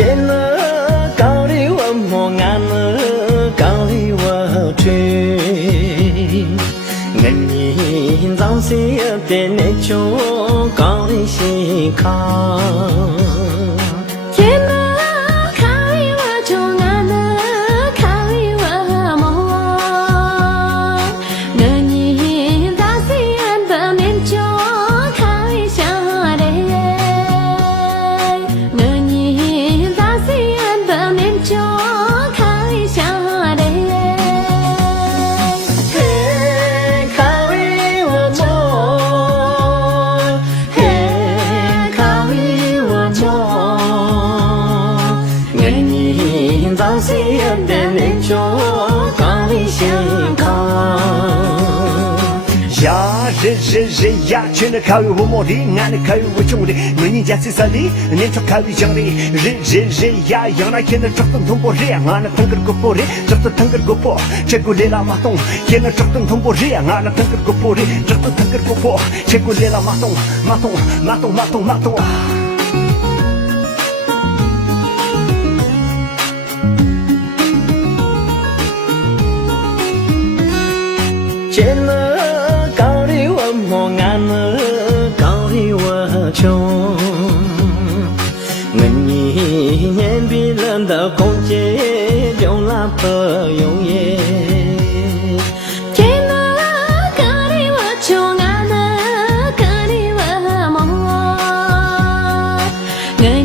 trên cao đi qua mùa ngàn cao đi qua trên ngân nhìn dòng xí tên chỗ cao đi xí cao dòng xí tên chỗ cao đi xí cao呀，人呀，全都靠我莫的，俺的靠我种的，我人家是啥的，人家靠的讲的，人呀，让那现在找到通过人，俺那腾个个破的，找到腾个个破，这个来了马东，现在找到通过人，俺那腾个个破的，找到腾个个破，这个来了马东。trên cao đi qua mùa ngàn cao đi qua chung mình nhìn nhìn bi lần đầu con chế trong lá phở dùng ye trên cao đi qua chung ngàn cao đi qua mùa người